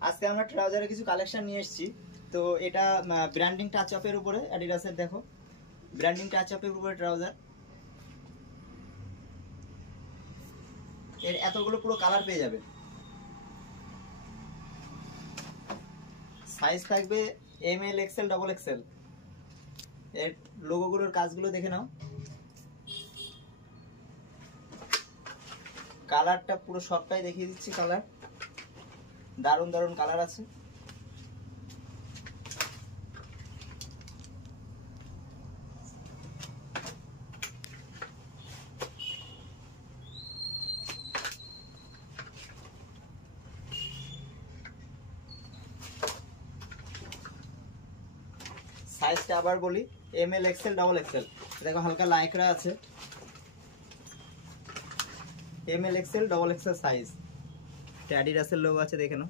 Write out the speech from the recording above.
আজকে আমরা ট্রাউজারে কিছু কালেকশন নিয়ে এসেছি। তো এটা ব্র্যান্ডিং টাচ আপের উপরে অ্যাডিডাসের, দেখো ব্র্যান্ডিং টাচ আপের উপরে ট্রাউজার। এর এতগুলো পুরো কালার পেয়ে যাবে। সাইজ থাকবে ML, XL, XXL। এর লোগোগুলোর কাজগুলো দেখে নাও। কালারটা পুরো সবটাই দেখিয়ে দিচ্ছি। কালার দারুণ দারুণ কালার আছে। সাইজটা আবার বলি, ML, XL, XXL। দেখো হালকা লাইকরা আছে। ML, XL, XXL size. অ্যাডিডাসের লোগো আছে, দেখে নাও।